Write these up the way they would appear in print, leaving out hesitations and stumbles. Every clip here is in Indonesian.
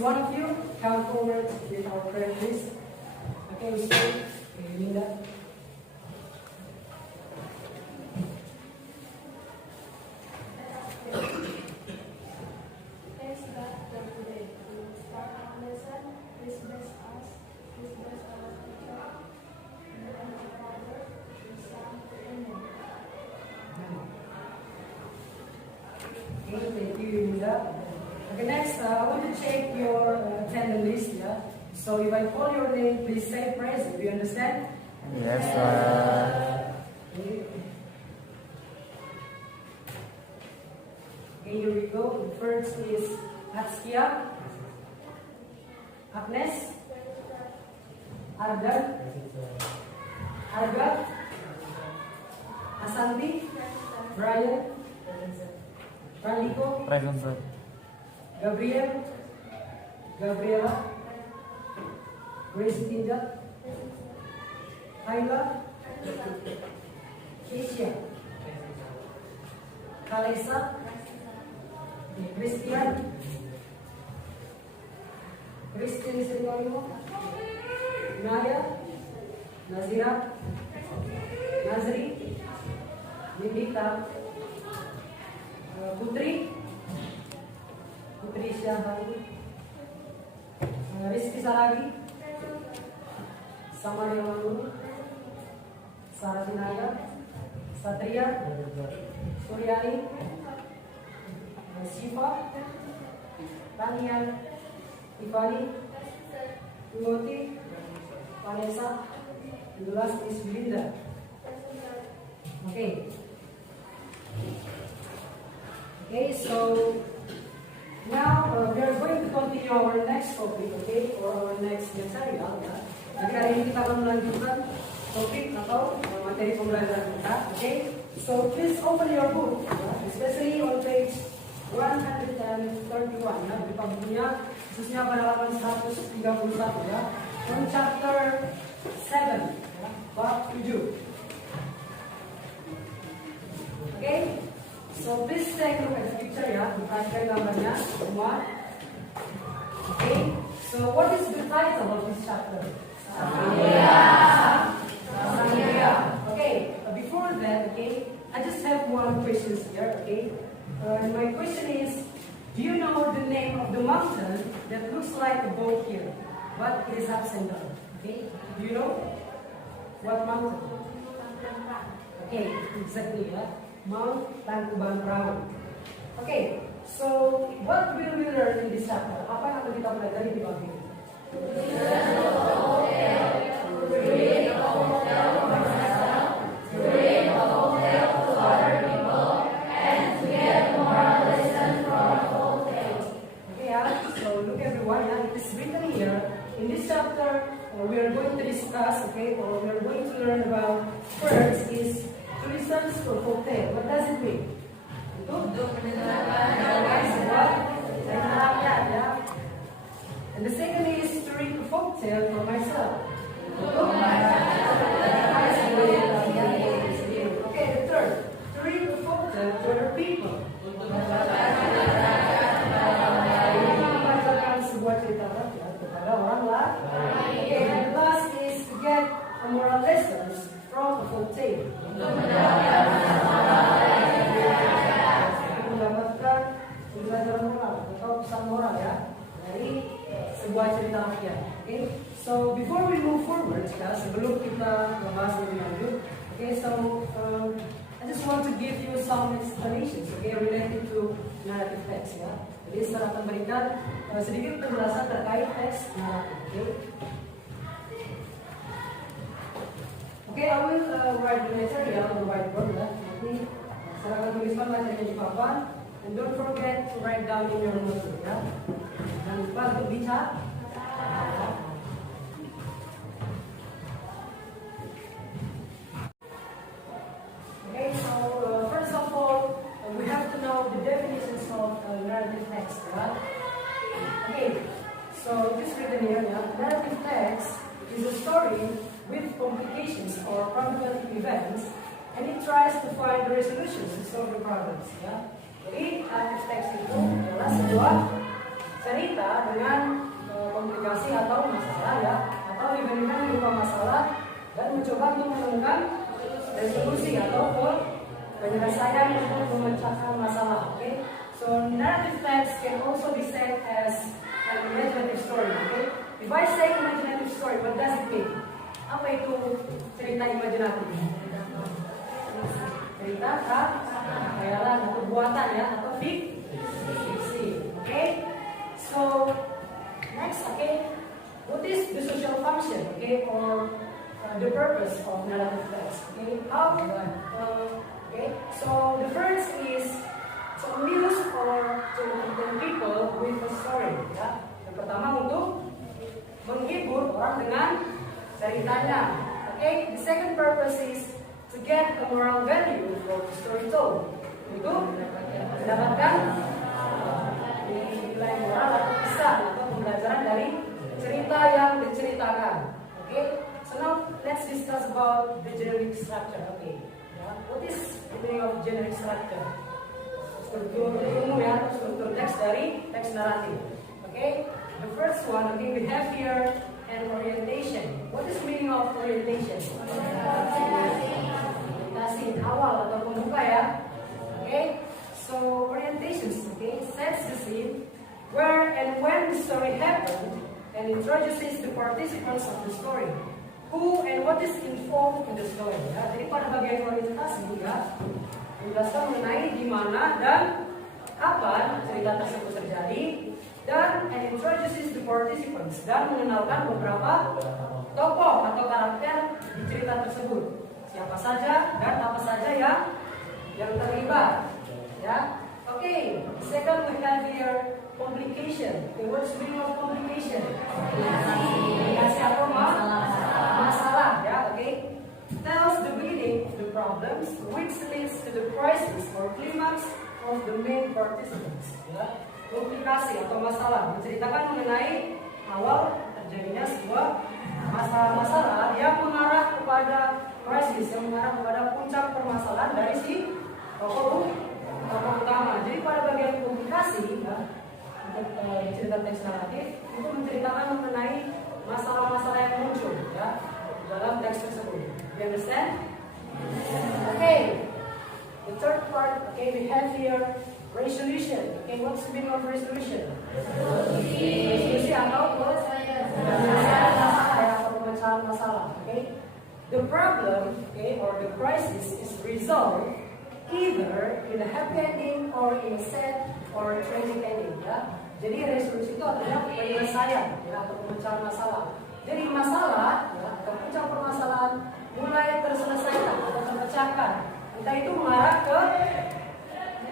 one of you come forward with our prayer, please. Okay, we start. Okay, Linda. Thanks God for today. We will start our lesson. Please bless us. Please bless our teacher. In the name of the Father, the Son, Amen. Okay, thank you, Linda. Okay, next, I want to check your attendance list, yeah? So if I call your name, please say present. Do you understand? Yes, sir. Okay. Okay, here we go. The first is Atskia, Agnes, Ardan, Arga, Asanti, Brian, Ranliko, Present, sir. Gabriel, Gabriela, Grace Tinda, Ayla, Keisha, Kalesa, Christian, Christian Sriwanimo, Naya, Nazira, Nazri, Nindita, Putri, Putri Syahari, Rizky Saragi, Samaria Manuru, Sarah Sinaya, Satria, Suryani, Siva, Tania, Ivani, Timothy, Vanessa, and the last is Belinda. Okay. Okay, so now we are going to continue our next topic, okay, or our next material. Ya. Jadi hari ini kita akan melanjutkan topik atau materi pembelajaran kita, okay. So please open your book, ya, especially on page 131 ya, di bukunya khususnya pada halaman 131 ya, on chapter 7 ya, bab 7. Okay, so please take a look at the picture ya, diperhatikan gambarnya semua. Okay, so what is the title of this chapter? Samaria. Okay, before that, okay, I just have one question here, okay. And my question is, do you know the name of the mountain that looks like a boat here, but it is upside down? Okay, do you know what mountain? Okay, exactly, yeah. Mount Tangkuban Perahu. Okay, so what will we learn in this chapter? Apa yang akan kita pelajari di bab ini? In this chapter, we are going to discuss, okay, or we are going to learn about first is to listen for folktale. What does it mean? And the second is to read the folktale for myself. Okay, the third, to read the folktale to other people. Sebuah cerita rakyat kepada orang lain. Okay, and the last is to get a moral lessons from a folktale. Mendapatkan pelajaran moral atau pesan moral ya dari sebuah cerita rakyat. Okay, so before we move forward, ya, sebelum kita membahas lebih lanjut, okay, so I just want to give you some explanations, okay, related to narrative text ya. Jadi saya akan berikan sedikit penjelasan terkait teks naratif. Okay, I will write the material on the whiteboard. Nanti saya akan tuliskan materialnya di papan. And don't forget to write down in your notebook ya. Jangan lupa untuk dicat. Okay, so first of all, we have to know the definitions of narrative text. Right? Okay, so just written here. Narrative text is a story with complications or problematic events, and it tries to find the resolutions to solve the problems. Ya. Jadi narrative text itu adalah sebuah cerita dengan komplikasi atau masalah ya, atau dibandingkan berupa masalah dan mencoba untuk menemukan resolusi atau penyelesaian untuk memecahkan masalah. Okay? So narrative text can also be said as an imaginative story. Okay? If I say imaginative story, what does it mean? Apa itu cerita imajinatif? Cerita khayalan atau buatan ya, atau fiksi. Okay? So next, okay, what is the social function? Okay, or the purpose of narrative text? Okay, how? Okay, so the first is to amuse or to entertain people with a story. Ya, yang pertama untuk menghibur orang dengan ceritanya. Okay, the second purpose is to get a moral value from the story told. Untuk mendapatkan nilai moral atau kisah atau pembelajaran dari cerita yang diceritakan. Okay, so now let's discuss about the generic structure. Okay, what is the meaning of generic structure? Struktur umum ya, struktur teks dari teks naratif. Okay, the first one, okay, we have here an orientation. What is the meaning of orientation? Orientasi awal atau pembuka ya. Okay, so orientations, okay, sets the scene where and when the story happened and introduces the participants of the story. Who and what is involved in the story. Ya, jadi pada bagian orientasi ya, menjelaskan mengenai di mana dan kapan cerita tersebut terjadi, dan and introduces the participants, dan mengenalkan beberapa tokoh atau karakter di cerita tersebut. Siapa saja dan apa saja yang terlibat. Ya, okay. Second, we have here complication. Okay, what's the meaning of complication? Komplikasi atau masalah. Ya, okay. Tells the meaning of the problems, which leads to the crisis or climax of the main participants. Ya, komplikasi atau masalah menceritakan mengenai awal terjadinya sebuah masalah yang mengarah kepada krisis, yang mengarah kepada puncak permasalahan dari si tokoh utama. Jadi pada bagian komplikasi ya, untuk cerita teks naratif itu menceritakan mengenai masalah-masalah yang muncul ya dalam teks tersebut. You understand? Okay. The third part, okay, we have here resolution. Okay, what's the meaning of resolution? Resolusi atau pemecahan masalah. Okay. The problem, okay, or the crisis is resolved either in a happy ending or in a sad or tragic ending. Ya. Jadi resolusi itu adalah penyelesaian ya, atau pemecahan masalah. Jadi masalah ya, atau puncak permasalahan mulai terselesaikan atau terpecahkan. Entah itu mengarah ke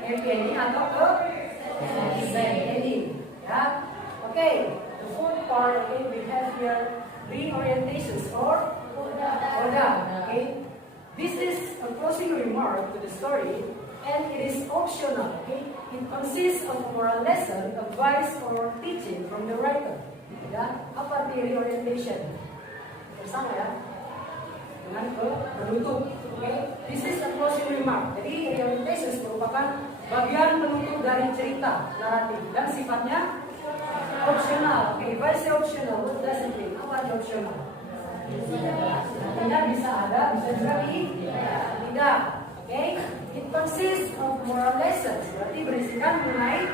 happy ending atau ke sad ending. Ya. Okay. The fourth part, okay, we have here reorientations or coda. Okay. This is a closing remark to the story, and it is optional. Okay? It consists of moral lesson, advice, or teaching from the writer. Ya, apa arti reorientation? Bersama ya, dengan penutup. Okay? This is a closing remark. Jadi reorientation merupakan bagian penutup dari cerita naratif dan sifatnya optional. Okay, if I say optional, what does it mean? Apa arti optional? Artinya bisa ada, bisa juga tidak. Okay? It consists of moral lessons. Berarti berisikan mengenai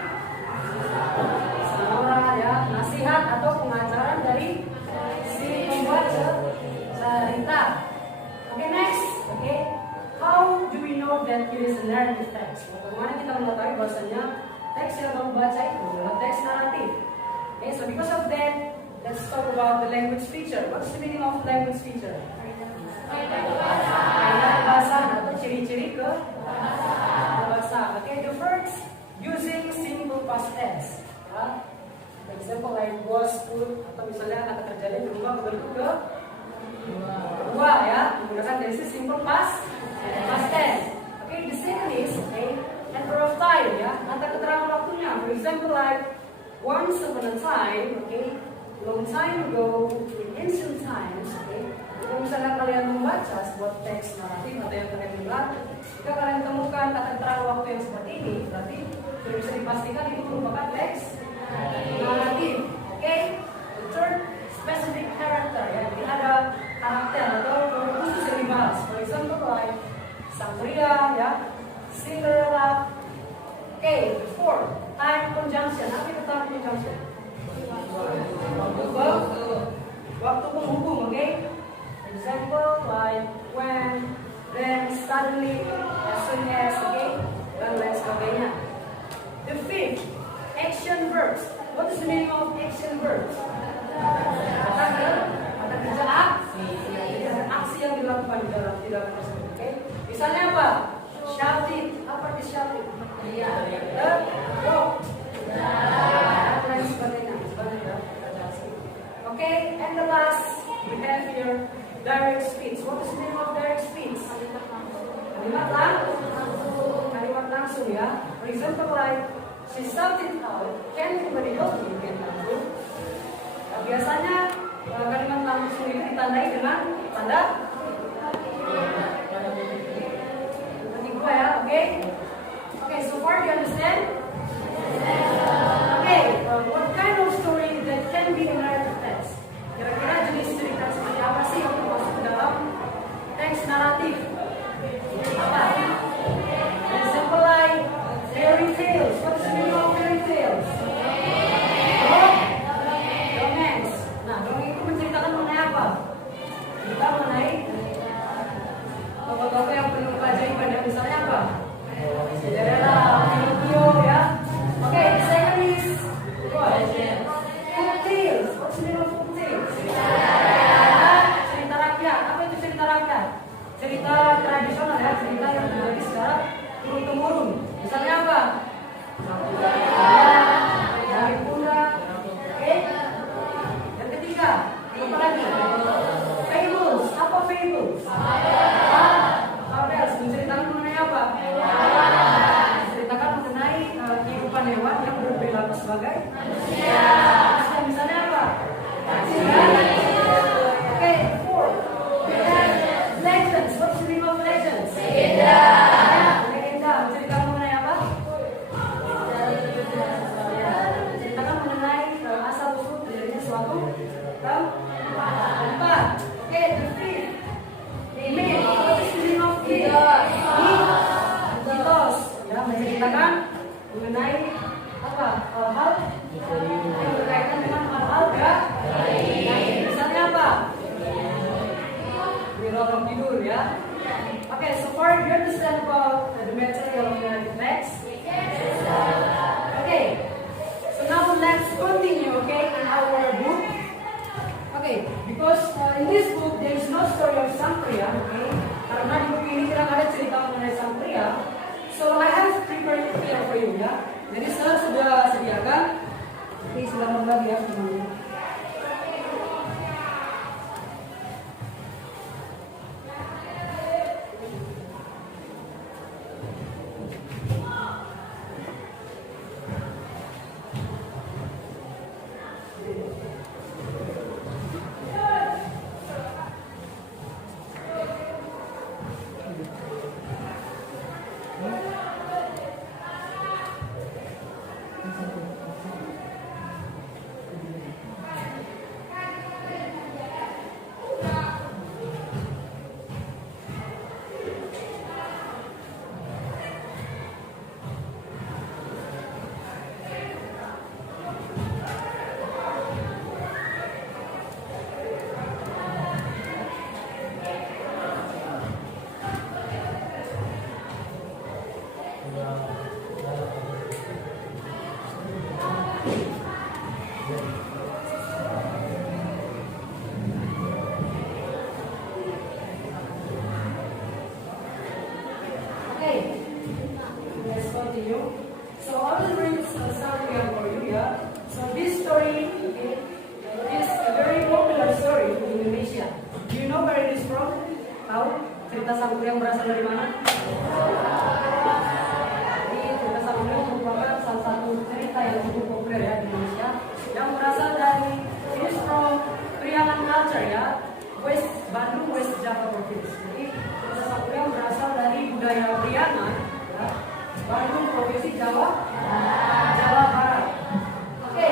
moral ya, nasihat atau pengajaran dari si pembuat cerita. Okay, next. Okay, how do we know that it is a narrative text? Bagaimana kita mengetahui bahwasanya teks yang kamu baca itu adalah teks naratif? Okay, so because of that, let's talk about the language feature. What's the meaning of language feature? Bahasa atau ciri-ciri ke bahasa. Okay, the first using simple past tense. Ya. For example, like was, could, atau misalnya kata terjadi berubah berbentuk ke dua ya, menggunakan tense simple past tense. Okay, the second is okay, number of time ya, kata keterangan waktunya. For example, like once upon a time, okay. Long time ago, in ancient times, okay, kalau misalnya kalian membaca sebuah teks naratif atau yang kalian dengar, jika kalian temukan kata keterangan waktu yang seperti ini, berarti sudah bisa dipastikan itu merupakan teks Narrative. Okay? The third, specific character. Ya, jadi ada karakter atau tokoh khusus yang dibahas. For example, like Sangria, ya, Cinderella. Okay, fourth, time conjunction. Apa itu time conjunction? Waktu penghubung, okay? Example, like when, then, suddenly, as soon as, okay? Dan lain sebagainya. The fifth, action verbs. What is the meaning of action verbs? Kata kerja aksi. Aksi yang dilakukan di dalam tersebut. Okay? Misalnya apa? Shout it. Apa arti shout it? Walk. Dan lain sebagainya. Okay, and the last we have here direct speech. What is the meaning of direct speech? Kalimat langsung ya. For example, like she shouted out, can anybody help me? Nah, biasanya kalimat langsung itu ditandai dengan tanda dua ya, okay? Okay, so far do you understand? Okay, what kind of story that can be in narrative text? Kira-kira jenis cerita seperti apa sih yang masuk ke dalam teks naratif? Apa? Example like fairy tales. What is the meaning of fairy tales? Romance. Nah, dongeng itu menceritakan mengenai apa? Kita mengenai tokoh-tokoh yang penuh keajaiban. Dan misalnya apa? Cinderella, Pinocchio, ya. Okay, second is what? Folk tales. What's the meaning of folk tales? Cerita rakyat. Apa itu cerita rakyat? Cerita tradisional ya, cerita yang terjadi secara turun-temurun. Misalnya apa? Dari kuda. Oke. Yang ketiga, apa lagi? Fables. Apa fables? Fables menceritakan mengenai apa? Menceritakan mengenai kehidupan hewan yang berperilaku sebagai manusia. Misalnya apa? Oke, four. Legends. What's the meaning of legends? Legenda. Menceritakan mengenai apa? Menceritakan mengenai asal usul terjadinya suatu tempat. Oke, the fifth. Myth. What is the meaning of myth? Mitos. Ya, menceritakan mengenai apa? Hal-hal yang berkaitan dengan hal-hal ya. Misalnya apa? Orang tidur ya. Okay, so far you understand about the material of the text? Okay, so now let's continue, okay, in our book. Okay, because in this book there is no story of Sangria, okay? Karena di buku ini tidak ada cerita mengenai Sangria. So I have prepared it here for you, ya. Jadi saya sudah sediakan. Oke, sudah membagi ya teman-teman. Cerita Sangkuriang yang berasal dari mana? Jadi cerita Sangkuriang merupakan salah satu cerita yang cukup populer ya di Indonesia, yang berasal dari is from Priangan culture ya, West Bandung, West Java Province. Jadi cerita Sangkuriang berasal dari budaya Priangan, ya, Bandung Provinsi Jawa Barat. Oke,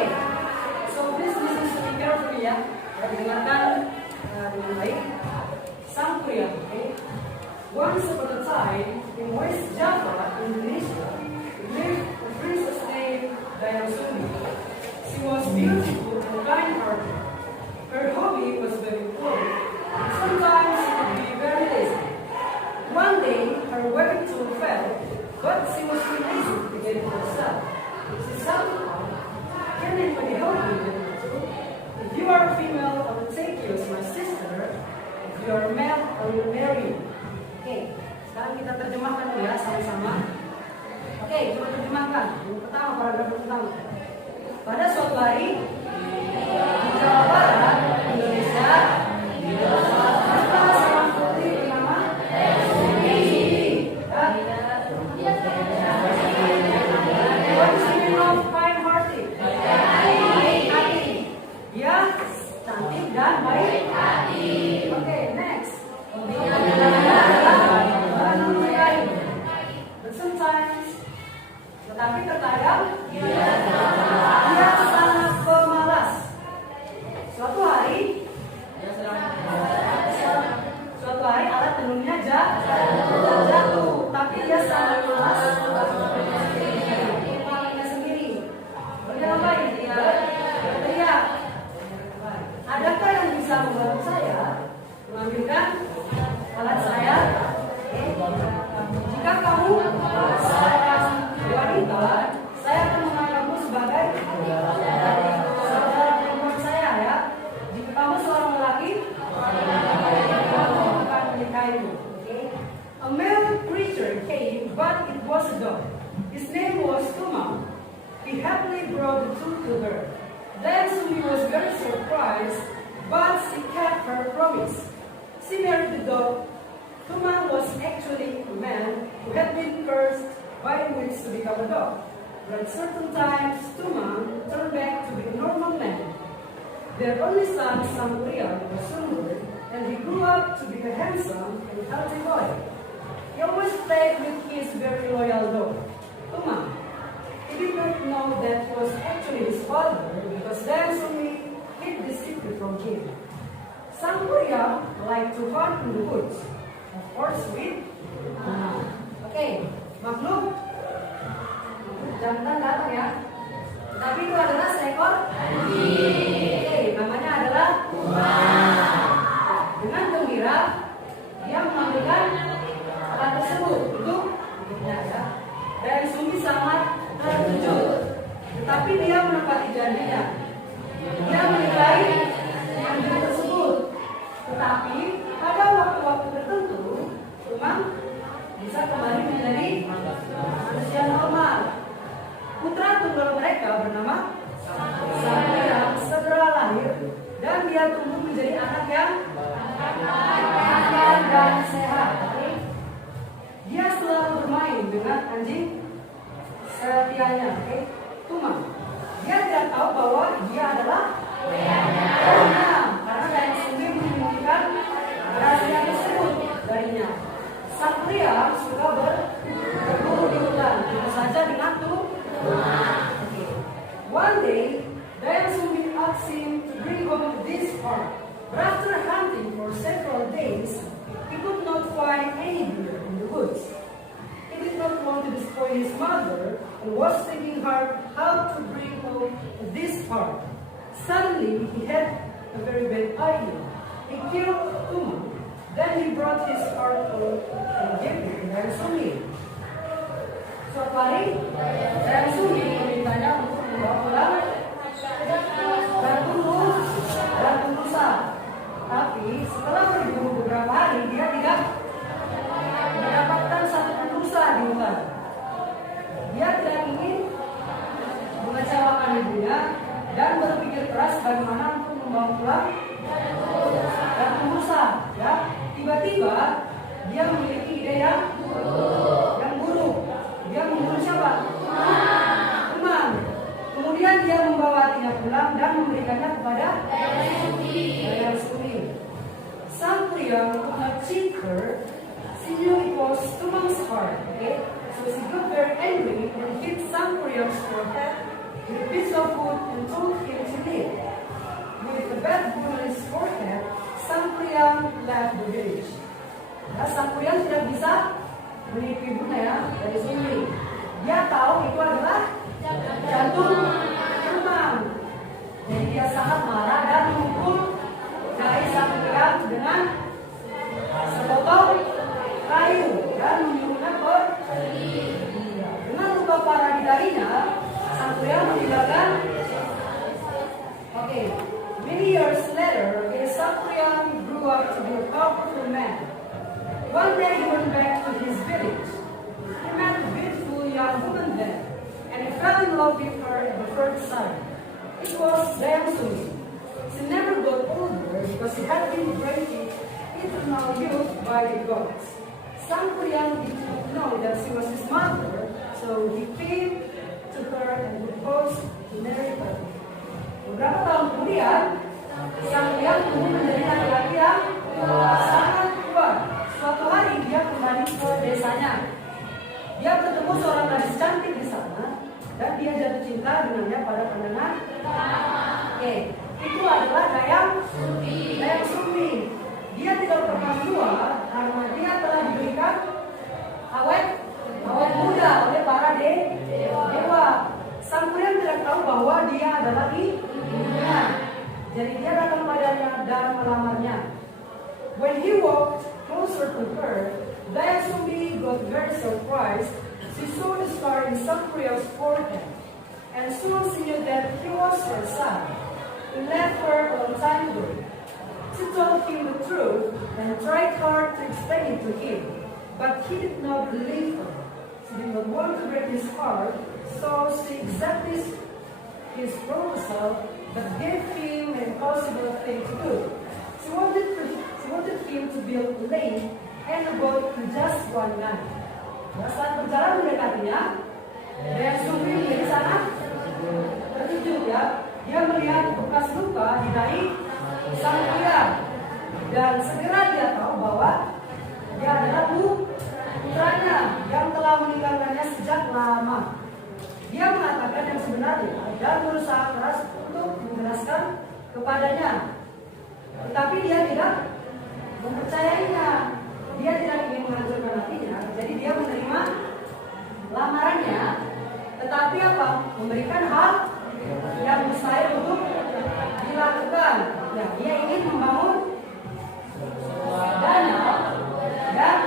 your male I will marry you. Oke, sekarang kita terjemahkan dulu ya sama-sama. Oke, coba terjemahkan. Yang pertama, paragraf pertama. Pada suatu hari di Jawa Barat, Indonesia, ada seorang putri bernama What is the meaning of kind-hearted? Dia cantik dan baik hati. Oke, next. But sometimes, tetapi terkadang dia sangat pemalas. Suatu hari alat tenunnya jatuh, tapi dia sangat malas kepalanya sendiri. Dia ngapain? Berteriak. Adakah yang bisa membantu saya mengambilkan alat saya? Jika kamu seorang wanita, saya akan menganggapmu sebagai saudara perempuan saya ya. Jika kamu seorang lelaki, kamu akan menikahimu. Okay? A male creature came, but it was a dog. His name was Tuma. He happily brought the two to her. Then Sumi was very surprised, but she kept her promise. She married the dog. Tuma was actually a man who had been cursed by the witch to become a dog. But at certain times, Tuma turned back to be a normal man. Their only son, Sampurian, was soon born, and he grew up to be a handsome and healthy boy. He always played with his very loyal dog, Tuma. He did not know that he was actually his father, because then Sumi hid the secret from him. Sampurian liked to hunt in the woods. Of course, with Oke, makhluk jantan datang ya. Tapi itu adalah seekor anjing. Oke, namanya adalah Tuma. Dengan gembira, dia mengambilkan alat tersebut untuk hidupnya ya. Dan Sumi sangat terkejut. Tetapi dia menepati janjinya. Dia menikahi anjing tersebut. Tetapi pada waktu-waktu tertentu, Tuma bisa kembali menjadi manusia normal. Putra tunggal mereka bernama Sampurian segera lahir dan dia tumbuh menjadi anak yang tampan dan sehat. Dia selalu bermain dengan anjing setianya, Tuma. Dia tidak tahu bahwa dia adalah ayahnya, karena dari sini menyembunyikan rahasia tersebut darinya. Sampurian suka berburu di hutan, tentu saja dengan Tuma. One day, Dayasumi asked him to bring home this part. But after hunting for several days, he could not find any deer in the woods. He did not want to disappoint his mother and was thinking hard how to bring home this part. Suddenly, he had a very bad idea. He killed Tuma. Then he brought his heart home and gave it to Dayasumi. Suatu hari, Dayasumi memintanya untuk membawa pulang batu rusa. Tapi setelah berburu beberapa hari, dia tidak mendapatkan satu pun rusa di hutan. Dia tidak ingin mengecewakan ibunya dan berpikir keras bagaimana untuk membawa pulang batu rusa. Ya, tiba-tiba dia memiliki ide yang buruk. Dia memburu siapa? Teman. Kemudian dia membawanya pulang dan memberikannya kepada Dayasumi. Sampurian could not cheat her. She knew it was Tuma's heart. Okay? So she got very angry and hit Sampurian's forehead with a piece of wood and told him to leave. With a bad wound on his forehead, Sampurian left the village. Nah, Sampurian tidak bisa menipu ibunya ya dari sini. Dia tahu itu adalah jantung teman. Jadi dia sangat marah dan memukul dari Sampurian dengan sebotol kayu dan menyuruhnya pergi. Dengan luka parah di dahinya, Sampurian meninggalkan. Many years later, Sampurian grew up to be a a powerful man. One day he went back to his village. He met a beautiful young woman there, and he fell in love with her at the first sight. It was Dayasumi. She never got older because she had been granted eternal youth by the gods. Sang Kuryang did not know that she was his mother, so he came to her and proposed to marry her. Beberapa tahun kemudian, Sang Kuryang tumbuh menjadi laki-laki yang sangat kuat. Suatu hari dia kembali ke desanya. Dia bertemu seorang gadis cantik di sana dan dia jatuh cinta dengannya pada pandangan. Oke, itu adalah Dayang Sumi. Dia tidak pernah tua karena dia telah diberikan awet muda oleh para dewa. Sang Kuryang tidak tahu bahwa dia adalah ibunya. Jadi dia datang padanya dan melamarnya. When he walked closer to her, Dayasumi got very surprised. She saw the scar in Sang Kuryang's forehead, and soon she knew that he was her son. He left her a long time ago. She told him the truth and tried hard to explain it to him, but he did not believe her. She did not want to break his heart, so she accepted his proposal, but gave him an impossible thing to do. She wanted him to build a lake and a boat in just one night. Saat berjalan mendekatinya, Dayasumi menjadi sangat terkejut ya. Dia melihat bekas luka di dahi Sang Kuryang dan segera dia tahu bahwa dia adalah putranya yang telah meninggalkannya sejak lama. Dia mengatakan yang sebenarnya dan berusaha keras untuk menjelaskan kepadanya, tetapi dia tidak mempercayainya. Dia tidak ingin menghancurkan hatinya, jadi dia menerima lamarannya, tetapi apa? Memberikan hal yang mustahil untuk dilakukan. Ya, dia ingin membangun danau dan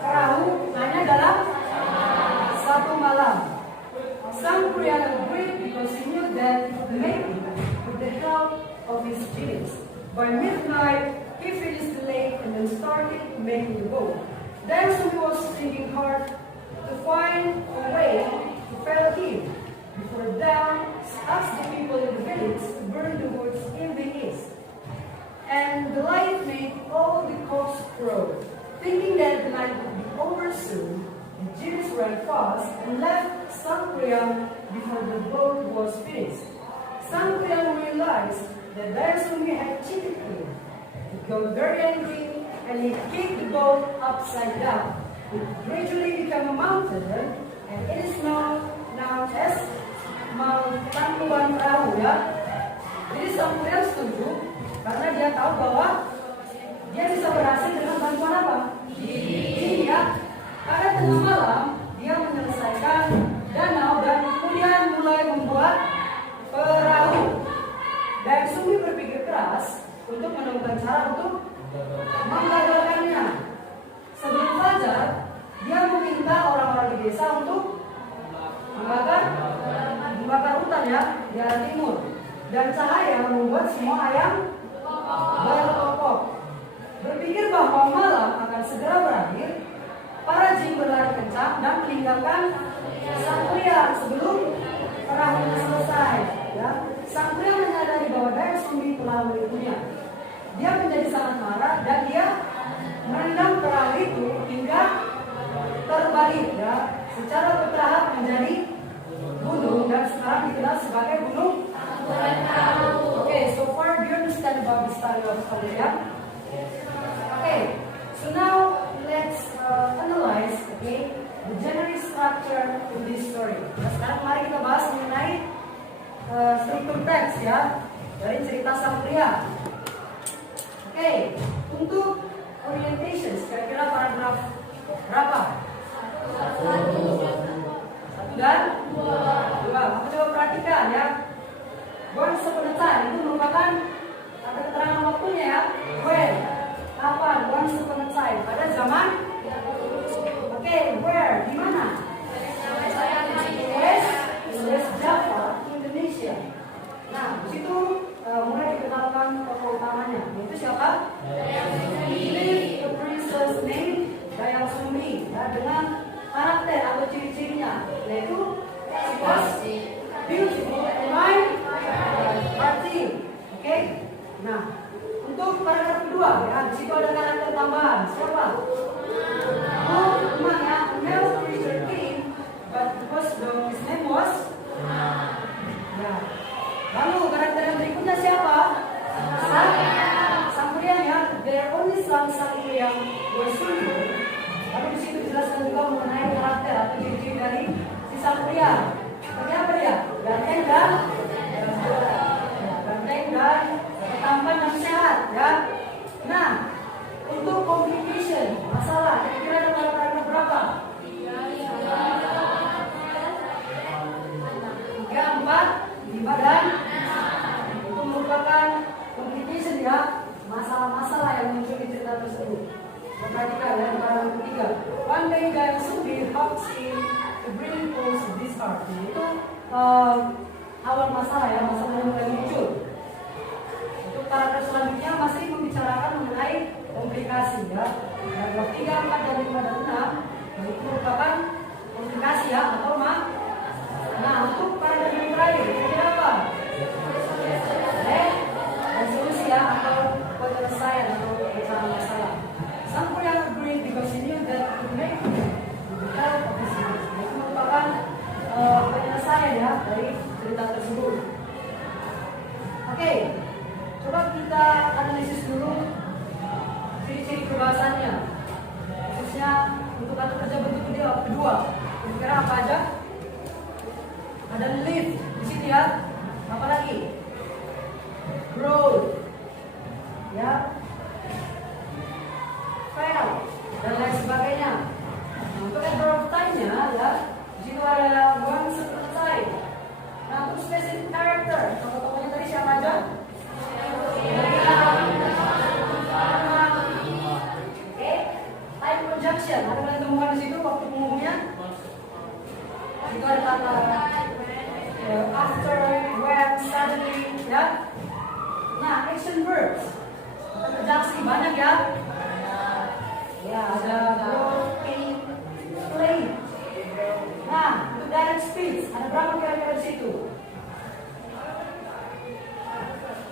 perahu hanya dalam satu malam. Sang Kuryang agreed because he knew that maybe with the help of his genius, by midnight he finished the lake and then started making the boat. Dayasumi was thinking hard to find a way to fail him. Before dawn, she asked the people in the village to burn the woods in the east. And the light made all the cocks crow. Thinking that the night would be over soon, the genius ran fast and left Sang Kuryang before the boat was finished. Sang Kuryang realized that Dayasumi had cheated him. He got very angry and he kicked the boat upside down. It gradually became a mountain and it is known as Mount Tangkuban Perahu ya. Jadi Sang Kuryang setuju karena dia tahu bahwa dia bisa berhasil dengan bantuan apa? Jin ya. Pada tengah malam dia menyelesaikan danau dan kemudian mulai membuat perahu. Dayasumi berpikir keras untuk menemukan cara untuk menggagalkannya. Sebelum fajar, dia meminta orang-orang di desa untuk membakar hutan ya di arah timur, dan cahaya membuat semua ayam berkokok. Berpikir bahwa malam akan segera berakhir, para jin berlari kencang dan meninggalkan Sang Kuryang sebelum perahunya selesai. Ya. Sang Kuryang menyadari bahwa Dayasumi telah menipunya. Dia menjadi sangat marah dan dia menendang perahu itu hingga terbalik ya, secara bertahap menjadi gunung dan sekarang dikenal sebagai Gunung Tangkuban. Okay, so far do you understand about the story of Sang Kuryang? Okay, so now let's analyze the general structure in this story. Nah, sekarang mari kita bahas mengenai struktur teks ya dari cerita Sang Kuryang. Oke, untuk orientation kira-kira paragraf berapa? Satu dan dua. Kamu coba perhatikan ya. Once upon a time itu merupakan ada keterangan waktunya ya. When karakter atau ciri-cirinya, yaitu she was beautiful and my hearty. Oke? Nah, untuk karakter kedua, ya, di situ ada karakter tambahan. Siapa? Oh, teman ya, a male creature came, but because his name was. Ya. Lalu karakter yang berikutnya siapa? Sang Priam ya. There are only sang Priam were suitable. Lalu di situ dijelaskan juga mengenai karakter atau ciri-ciri dari si sang Priam. Seperti apa dia? Ganteng dan tampan dan sehat ya. Nah, untuk complication masalah kira-kira ada paragraf berapa? 3, 4, 5 dan itu merupakan complication ya, masalah-masalah yang muncul di cerita tersebut. Perhatikan ya, paragraf ketiga. One day Dan Sumbi hops in to bring post this art. Itu awal masalah ya, masalah yang mulai muncul. Untuk paragraf selanjutnya masih membicarakan mengenai komplikasi ya. Paragraf 3, 4, dan 5 dan 6 itu merupakan komplikasi ya atau Nah, untuk paragraf yang terakhir kira-kira apa? Resolusi ya atau penyelesaian atau pecahan masalah. Sang Priam agreed because he knew that to make the help of his needs. Itu merupakan penyelesaian ya dari cerita tersebut. Oke, coba kita analisis dulu ciri-ciri kebahasannya, khususnya untuk kata kerja bentuk kedua. Kira-kira apa aja? Ada live di sini ya. Apa lagi? Grow, ya, fail dan lain sebagainya. Nah, untuk adverb time-nya ya, di situ ada once upon a time. Nah, untuk specific character, tokoh-tokohnya tadi siapa aja? Oke, time conjunction. Ada kalian temukan di situ waktu pengumumannya? Itu ada kata after, when, suddenly, ya. Nah, action verbs. Konjungsi banyak ya. Ya, ada grow, eat, play. Nah, untuk direct speech, ada berapa kira-kira di situ?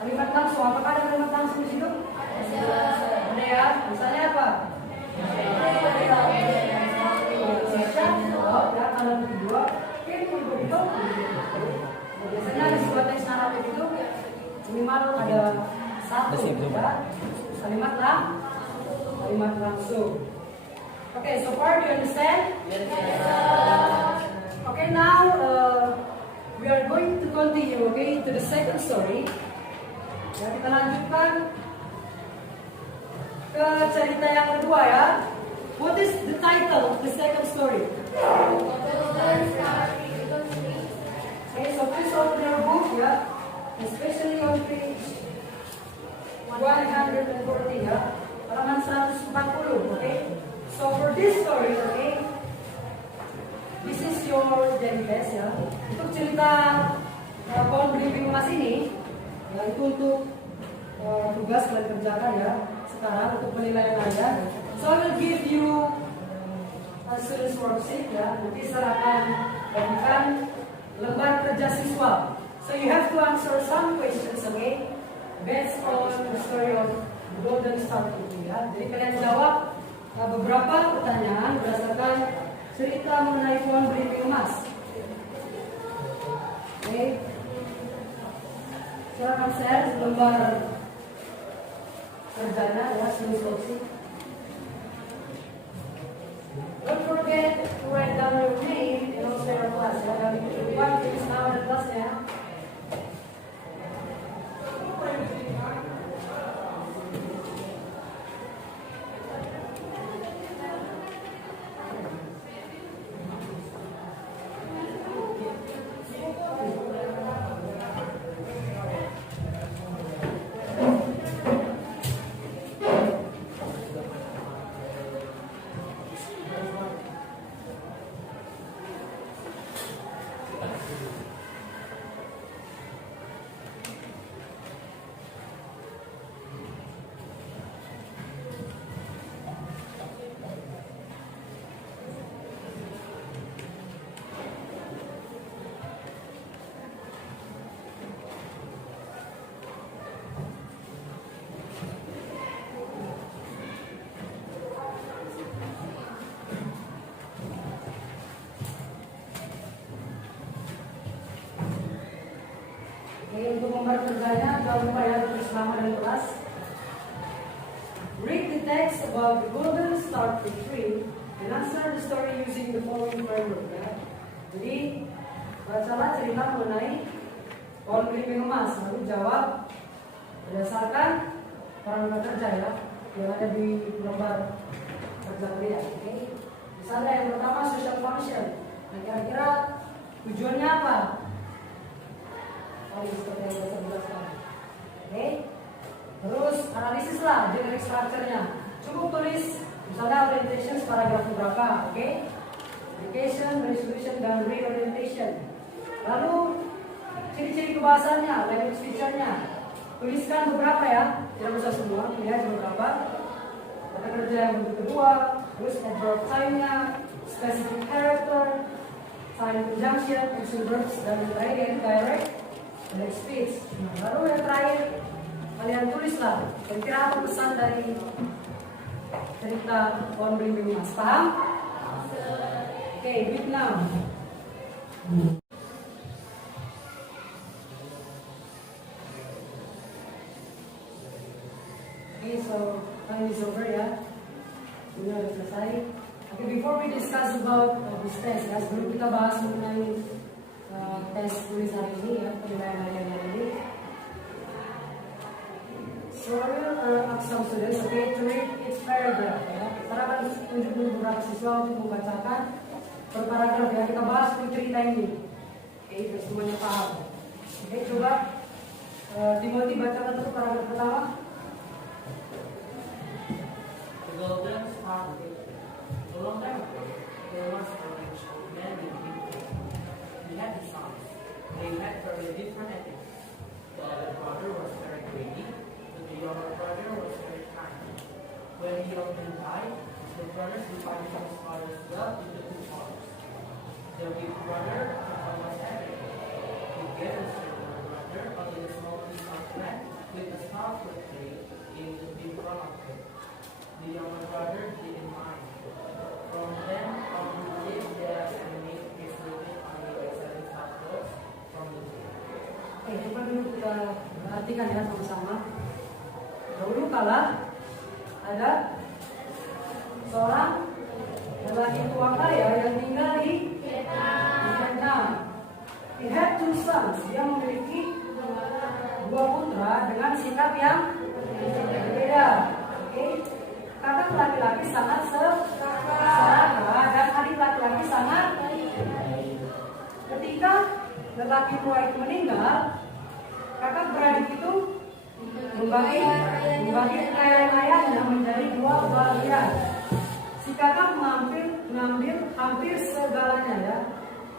Kalimat langsung, apakah ada kalimat langsung di situ? Ada ya, misalnya apa? Ya, kalau kedua, biasanya di sebuah teks naratif itu minimal ada satu ya, kalimat langsung. Okay, so far do you understand? Yes. Okay, now we are going to continue, okay, to the second story. Ya, kita lanjutkan ke cerita yang kedua ya. What is the title of the second story? Okay, so please open your book, yeah, especially on page 140, ya, halaman 140, okay. So for this story, okay, this is your daily test, ya. Untuk cerita pohon belimbing emas ini, ya, itu untuk tugas kalian kerjakan ya. Sekarang untuk penilaian Anda, so I will give you a student's worksheet, ya. Nanti saya akan bagikan lembar kerja siswa. So you have to answer some questions, okay, based on the story of Golden Star Putri, ya. Jadi kalian jawab beberapa pertanyaan berdasarkan cerita mengenai pohon belimbing emas. Oke, silakan share lembar kerjanya ya, instruksi. Don't forget to write down your name and also your class. Ya, dan bukan tulis nama dan kelasnya. jangan lupa ya tulis nama dan kelas. Read the text about the golden star tree and answer the story using the following framework ya. Jadi bacalah cerita mengenai pohon belimbing emas, lalu jawab berdasarkan parameter kerja ya yang ada di lembar kerja kuliah. Oke. Misalnya yang pertama social function. Nah kira-kira tujuannya apa? Oh, seperti yang saya jelaskan. Oke. Terus analisis lah generic structure-nya. Cukup tulis misalnya orientation paragraf berapa, oke? Application, resolution, dan reorientation. Lalu ciri-ciri kebahasannya, language feature-nya. Tuliskan beberapa ya, tidak usah semua, pilih aja beberapa. Kata kerja yang bentuk kedua, terus adverb time-nya, specific character, time conjunction, action verbs, dan yang terakhir yang direct dan speech. Nah, lalu yang terakhir kalian tulislah kira-kira apa pesan dari cerita pohon belimbing emas. Paham? Oke, read now. Okay, so time is over ya. Sudah selesai. Okay, before we discuss about this test ya, sebelum kita bahas mengenai tes tulis hari ini ya, penilaian hari ini. So I will ask some students, okay, to read each paragraph ya. Saya akan tunjuk dulu beberapa siswa untuk membacakan per paragraf yang kita bahas untuk cerita ini. Oke, biar semuanya paham. Oke, coba Timothy bacakan dulu paragraf pertama. The golden star tree. A long time ago, there was a rich man named Peter. He had two sons. They had very different ethics. The elder brother was very greedy, but the younger brother was very kind. When the young man died, the brothers divided his father's wealth into two parts. The big brother took almost everything. He gave his younger brother only a small piece of land with a star tree in the big round pit. The younger brother didn't mind. From then on, he lived there and made his living only by selling apples from the tree. Oke, coba dulu kita perhatikan ya sama-sama. Dahulu kala ada seorang lelaki tua kaya yang tinggal di Vietnam. He had two sons. Dia memiliki dua putra dengan sikap yang berbeda. Oke. Kakak laki-laki sangat serakah dan adik laki-laki sangat baik. Ketika lelaki tua itu meninggal, kakak beradik itu membagi kekayaan ayahnya menjadi dua bagian. Si kakak mengambil hampir segalanya ya.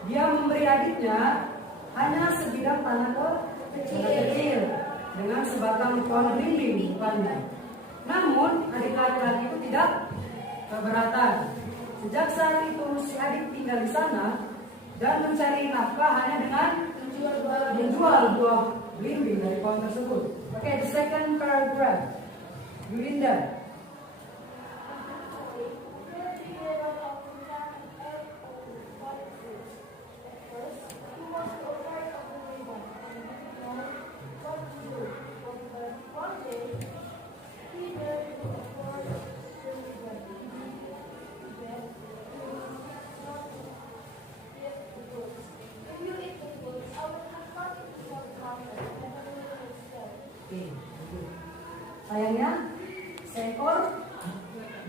Dia memberi adiknya hanya sebidang tanah kecil dengan sebatang pohon belimbing di depannya. Namun adik laki-laki itu tidak keberatan. Sejak saat itu si adik tinggal di sana dan mencari nafkah hanya dengan menjual buah belimbing dari pohon tersebut. Oke, the second paragraph. Yulinda. Sayangnya, seekor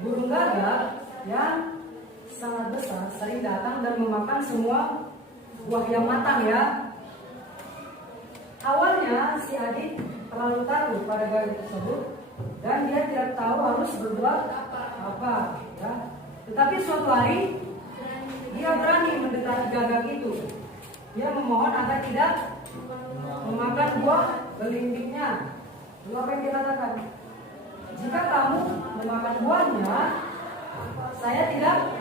burung gagak yang sangat besar sering datang dan memakan semua buah yang matang ya. Awalnya si adik terlalu takut pada gagak tersebut dan dia tidak tahu harus berbuat apa ya. Tetapi suatu hari dia berani mendekati gagak itu. Dia memohon agar tidak memakan buah belimbingnya. Lalu apa yang dia katakan? Jika kamu memakan buahnya, saya tidak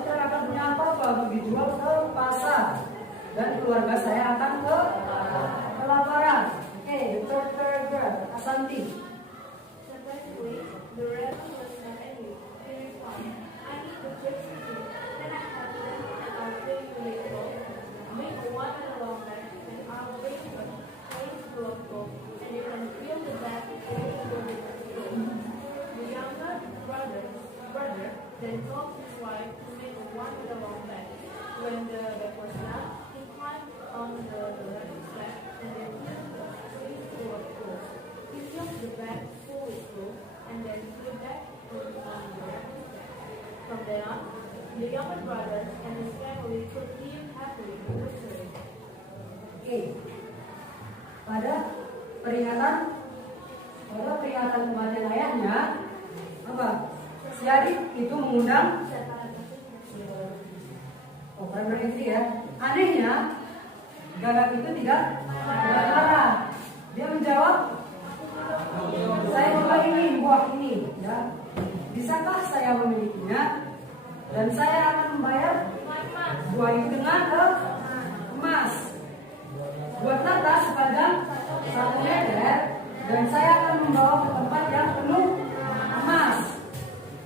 akan punya apa-apa untuk dijual ke pasar dan keluarga saya akan kelaparan. Oke, the third paragraph, Asanti. The rebel was not angry. He replied, I need to fix the tree. Then I have them and I'll bring you later. Make one along that and I'll bring you a place full of gold and a then told his wife to make one with a long bed. When the bed was done, he climbed on the slab and then filled the tree full of clothes. He filled the bag full with clothes and then flew back on the bed. From then on, the younger brother and his family could live happily in victory. Oke. Pada peringatan kematian ayahnya, apa? Si adik itu mengundang berhenti ya. Anehnya, Gagak itu tidak marah. Dia menjawab, saya buah ini, ya. Bisakah saya memilikinya? Dan saya akan membayar buah itu dengan emas. Buatlah tas sepanjang 1 meter, dan saya akan membawa ke tempat yang penuh emas.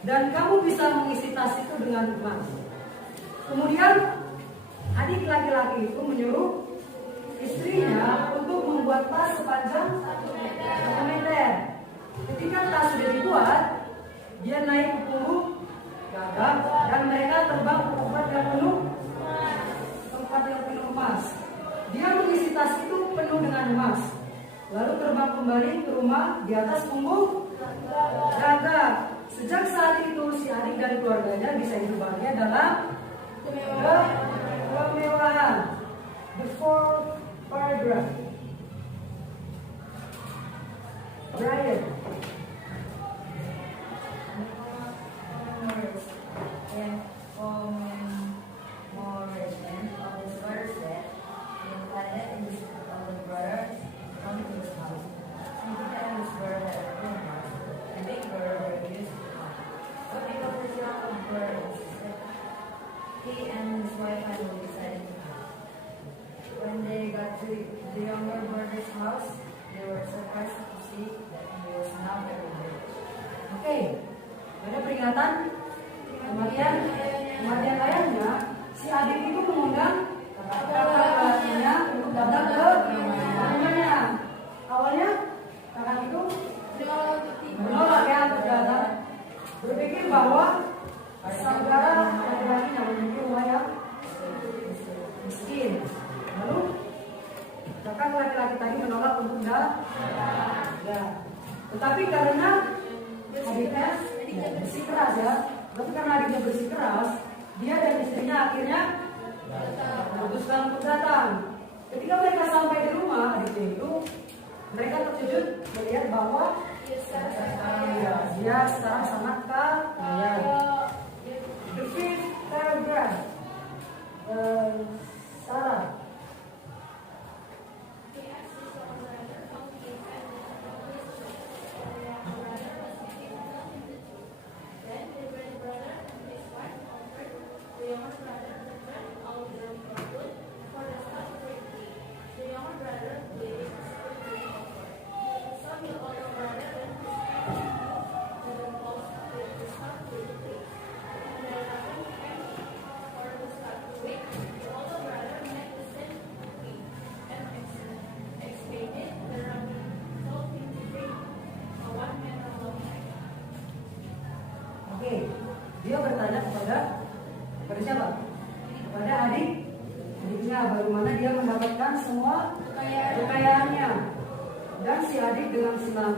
Dan kamu bisa mengisi tas itu dengan emas. Kemudian adik laki-laki itu menyuruh istrinya untuk membuat tas sepanjang 1 meter. Ketika tas sudah dibuat, dia naik ke punggung Gagak dan mereka terbang ke tempat yang penuh emas. Dia mengisi tas itu penuh dengan emas, lalu terbang kembali ke rumah di atas punggung Gagak. Sejak saat itu si adik dan keluarganya bisa hidup bahagia dalam kemewahan. The fourth paragraph. Brian. He and his wife finally decided to come. When they got to the younger brother's house, they were surprised to see that he was now very rich. Oke, ada peringatan kematian ayahnya. Si adik itu mengundang kakak-kakaknya untuk datang ke rumahnya. Awalnya kakak itu menolak ya untuk datang, berpikir bahwa saudara laki-laki yang memiliki rumah yang miskin. Lalu kakak laki-laki tadi menolak untuk datang. Ya. Tetapi karena adiknya bersikeras ya, tapi karena adiknya bersikeras, dia dan istrinya akhirnya memutuskan untuk datang. Ketika mereka sampai di rumah adiknya itu, mereka terkejut melihat bahwa dia sekarang sangat kaya. The fifth paragraph, Sarah. Dia bertanya kepada siapa? Kepada adiknya, bagaimana dia mendapatkan semua kekayaannya. Dan si adik dengan senang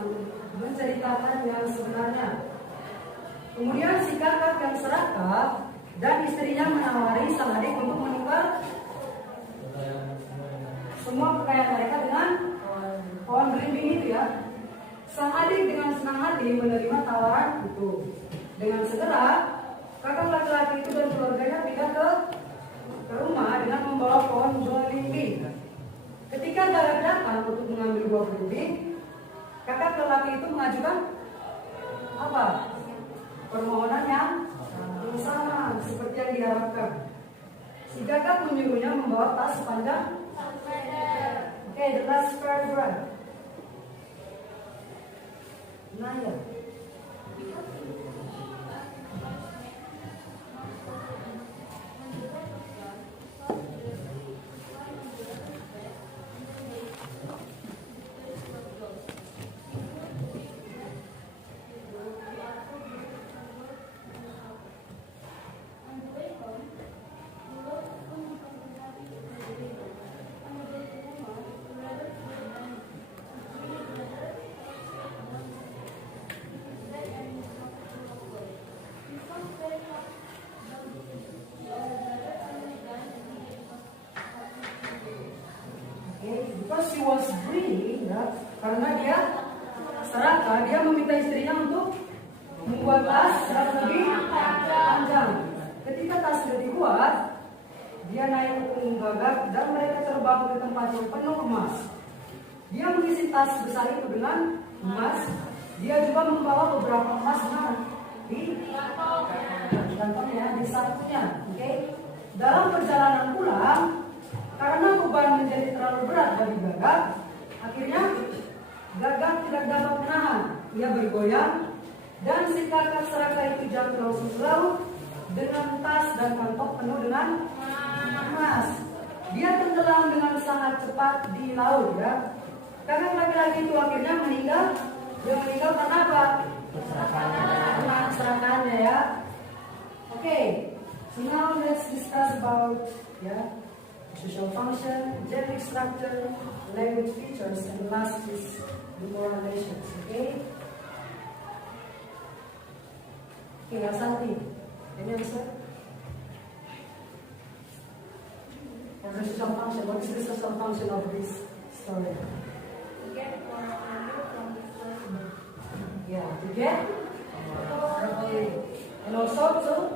menceritakan yang sebenarnya. Kemudian si kakak yang serakah dan istrinya menawari sang adik untuk menukar semua kekayaan mereka dengan pohon belimbing itu ya. Sang adik dengan senang hati menerima tawaran itu. Dengan segera kakak laki-laki itu dan keluarganya pindah ke rumah dengan membawa pohon belimbing. Ketika Gagak datang untuk mengambil buah belimbing, kakak laki itu mengajukan apa? Permohonan yang sama seperti yang diharapkan. Si Gagak menyuruhnya membawa tas sepanjang. Oke, the last paragraph. Naya. she was greedy, ya, karena dia serakah, dia meminta istrinya untuk membuat tas yang lebih panjang. Ketika tas sudah dibuat, dia naik ke punggung gagak dan mereka terbang ke tempat yang penuh emas. Dia mengisi tas besar itu dengan emas. Dia juga membawa beberapa emas di kantongnya, di sakunya. Oke. Dalam perjalanan pulang, karena beban menjadi terlalu berat bagi Gagak, akhirnya Gagak tidak dapat menahan. Ia bergoyang dan si kakak serakah itu jatuh langsung ke laut dengan tas dan kantong penuh dengan emas. Dia tenggelam dengan sangat cepat di laut, ya. Kakak laki-laki itu akhirnya meninggal. Dia meninggal karena apa? Karena keserakahannya, ya. Oke. So now let's discuss about, ya, social function, genetic structure, language features, and last is the moral relations. Okay? Okay, Asanti, any answer? For the social function, what is the social function of this story? To get more value from this person. Yeah, to get, and also to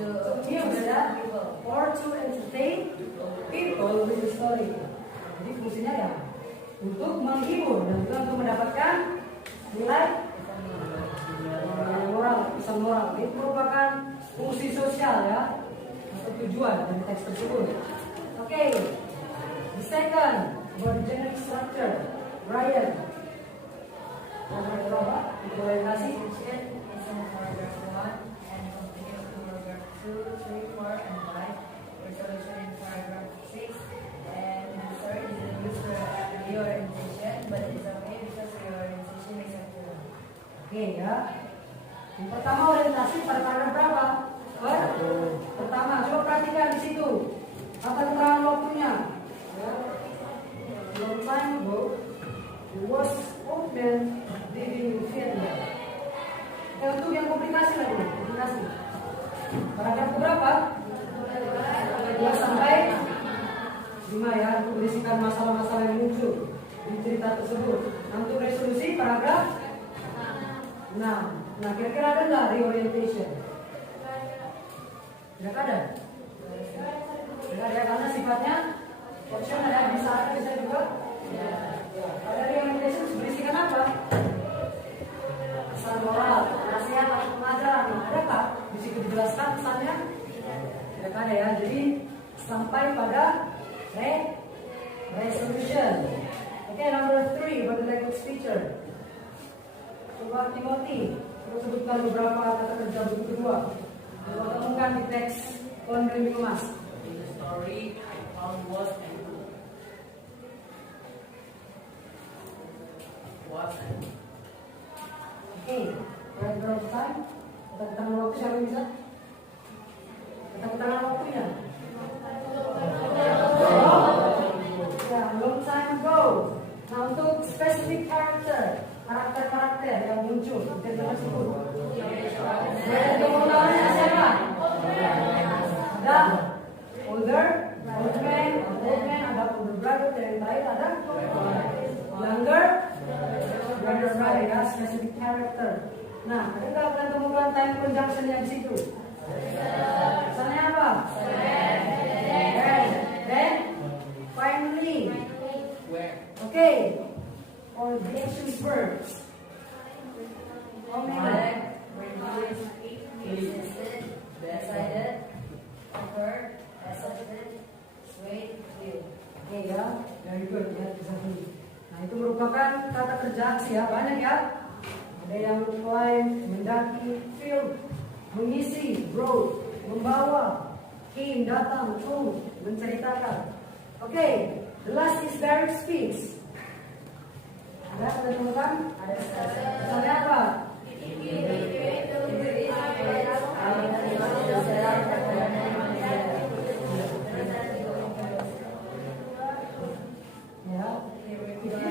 amuse people, or to entertain people with the story. Jadi fungsinya ya untuk menghibur dan juga untuk mendapatkan nilai moral, pesan moral. Ini merupakan fungsi sosial, ya, atau tujuan dari teks tersebut. Oke, the second about the generic structure, Ryan. Implementasi. It's in paragraph 1 and continue to paragraph 2, 3, 4, and 5. Resolution in paragraph 6. And sorry, this is used for reorientation, but it's okay because reorientation is after. Oke, ya. Yang pertama orientasi pada paragraf berapa? Pertama, coba perhatikan di situ. Apa keterangan waktunya? Ya. Long time ago, there was old man living in Vietnam. Untuk yang komplikasi lagi, komplikasi. Paragraf berapa? 2 sampai 5, ya, untuk berisikan masalah-masalah yang muncul di cerita tersebut. Untuk resolusi paragraf 6. Nah, kira-kira ada nggak reorientation? Tidak ada. Tidak ada, karena sifatnya option ada, bisa ada, bisa juga. Pada reorientation berisikan apa? Pesan moral, nasihat atau pengajaran. Adakah di situ dijelaskan pesannya? Tidak ada, ya. Jadi sampai pada resolution. Oke, number 3, about the language feature. Coba Timothy, kita sebutkan beberapa kata kerja bentuk kedua. Coba temukan di teks Pohon Belimbing Emas. In the story, I found was and who. Was and who. Oke, right berapa time? Kita tangan waktu, siapa yang bisa? Kita tangan waktunya. Ya, long time ago. Nah, untuk specific character, karakter-karakter yang muncul di cerita tersebut. Ada pengetahuannya siapa? Ada older, old man, ada older brother, dan yang terakhir ada younger brother, ya, specific character. Nah, adakah kalian temukan time conjunction-nya di situ? Misalnya apa? Then, finally. Where? Okay. Or the action verbs. How many? Reduced, insisted, decided, offered, accepted, swayed, will. Oke, ya, very good, ya, exactly. Nah, itu merupakan kata kerja aksi, ya, banyak, ya. Ada yang climb, mendaki, fill, mengisi, brought, membawa, came, datang, told, menceritakan. Oke, the last is direct speech. Ada temukan? Ada. Misalnya apa? If you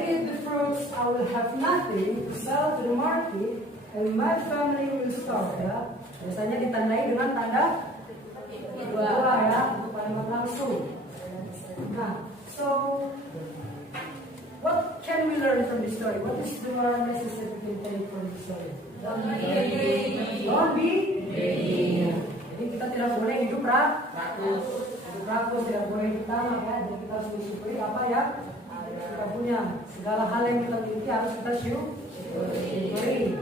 eat the fruits, I will have nothing to sell to the market, and my family will starve. Ya, biasanya ditandai dengan tanda dua, ya, untuk kalimat langsung. Nah, So, what can we learn from this story? What is the moral message that we can take from this story? Don't be greedy. Jadi kita tidak boleh hidup rakus. Hidup rakus tidak boleh hidup tamak ya. Jadi kita harus mensyukuri apa yang kita punya. Segala hal yang kita miliki harus kita syukuri.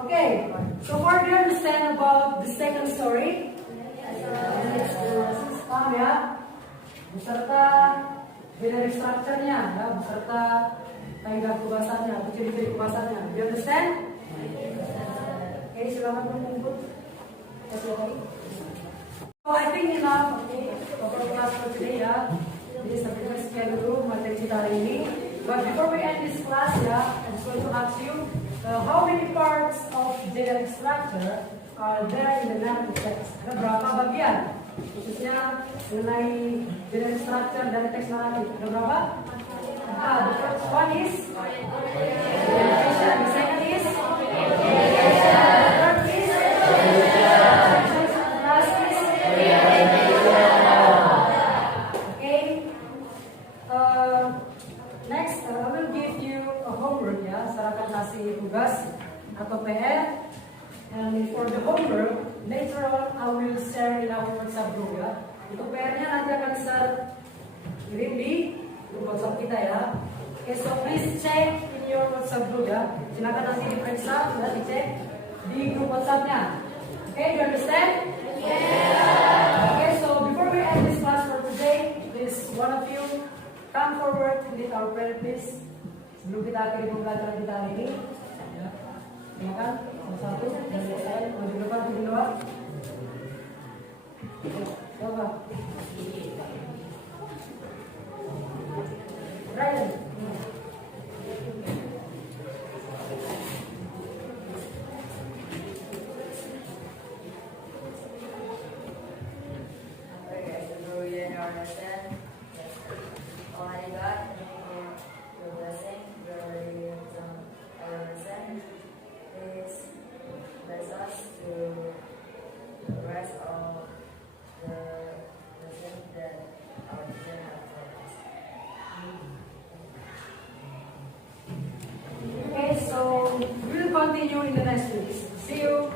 Okay, so for you understand about the second story, paham ya? Beserta binary structure-nya, ya, beserta kaidah kebahasannya, atau ciri-ciri kebahasannya. You understand? Okay, silakan mengumpul. So I think enough, okay, for class for today ya. Jadi sampai sekian dulu materi kita hari ini. But before we end this class ya, I just want to ask you, how many parts of generic structure are there in the narrative text? Ada berapa bagian? Khususnya mengenai generic structure dari teks naratif. Ada berapa? The first one is orientation. The second is the third is last is okay. Next, I will give you a homework ya. Saya akan kasih tugas atau PR. And for the homework, later on I will share in our WhatsApp group ya. Untuk PR-nya nanti akan saya kirim di grup WhatsApp kita ya. Okay, so please check in your WhatsApp group ya. Silakan nanti diperiksa, sudah dicek di grup WhatsApp-nya. Okay, do you understand? Yeah. Okay, so before we end this class for today, please one of you come forward to lead our prayer, please. Sebelum kita akhiri pembelajaran kita hari ini, ya. Silakan. Satu dan saya maju depan di bawah. Coba. Ryan. Almighty God, thank you for your blessing, your blessing. Please bless us to the rest of the lesson that our teacher has taught us. Okay, so we'll continue in the next week. See you.